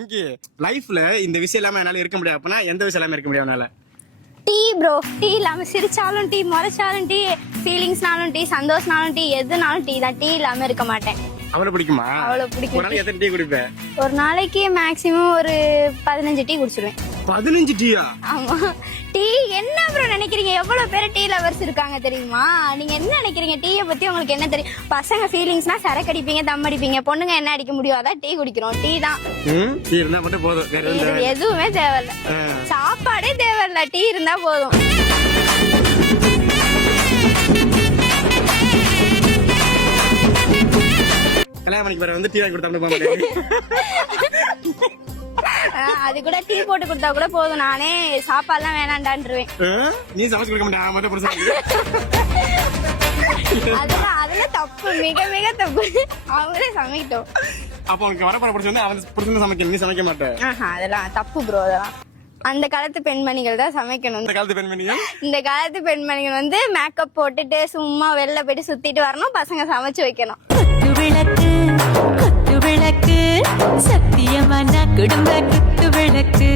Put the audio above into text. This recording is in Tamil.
இங்க லைஃப்ல இந்த விஷயம் இல்லாம என்னால இருக்க முடியாது அப்படின்னா எந்த விஷயம் இல்லாம இருக்க முடியாது என்னால? Tea bro. டீ இல்லாம சிரிச்சாலும் டீ, முறைச்சாலும் டீ, ஃபீலிங்ஸ்னாலும் டீ, சந்தோஷனாலும் டீ, எதுனாலும் டீ தான். டீ இல்லாம இருக்க மாட்டேன். அவ்வளவு பிடிக்குமா? அவ்வளவு பிடிக்கும். ஒரு நாளைக்கு எத்தனை டீ குடிப்பேன்? ஒரு நாளைக்கு மேக்ஸிமம் ஒரு 15 டீ குடிச்சிருவேன். 15 டீயா? ஆமா. டீ என்ன ப்ரோ நினைக்கிறீங்க? எவ்வளவு பேர் டீ லவர்ஸ் இருக்காங்க தெரியுமா? நீங்க என்ன நினைக்கிறீங்க? டீயை பத்தி உங்களுக்கு என்ன தெரியும்? பசங்க ஃபீலிங்ஸ்னா சரக்கு அடிப்பீங்க, தம் அடிப்பீங்க. பொண்ணுங்க என்ன அடிக்க முடியும்? அதான் டீ குடிக்கிறோம். டீ தான். டீ இருந்தா மட்டும் போதும், வேற எதுவும் தேவையில்ல. எதுவுமே தேவையில்ல. சாப்பாடே தேவையில்ல, டீ இருந்தா போதும். கல்யாணம் பண்ணிக்கு வந்து டீ வாங்கி கொடுத்தா போக மாட்டேன். அது கூட டீ போட்டு கொடுத்தா கூட போதும். நானே சாப்பாடுலாம் வேணாண்டான்றுவேன். நீ சமைச்சு கொடுக்க மாட்டேன், மட்டும் புரிஞ்சு. அதெல்லாம் தப்பு, மிக மிக தப்பு. அவங்களே சமைக்கிட்டோம். அப்போ உனக்கு வரப்பட பிடிச்சா அவன் புடிச்சு சமைக்க, நீ சமைக்க மாட்டேன். அதெல்லாம் தப்பு ப்ரோ. அதெல்லாம் அந்த காலத்து பெண்மணிகள் தான் சமைக்கணும். இந்த காலத்து பெண்மணிகள் இந்த காலத்து பெண்மணிகள் வந்து மேக்கப் போட்டுட்டு சும்மா வெளில போயிட்டு சுத்திட்டு வரணும், பசங்க சமைச்சு வைக்கணும். குத்து விளக்கு சத்தியமான குடும்ப குத்து விளக்கு.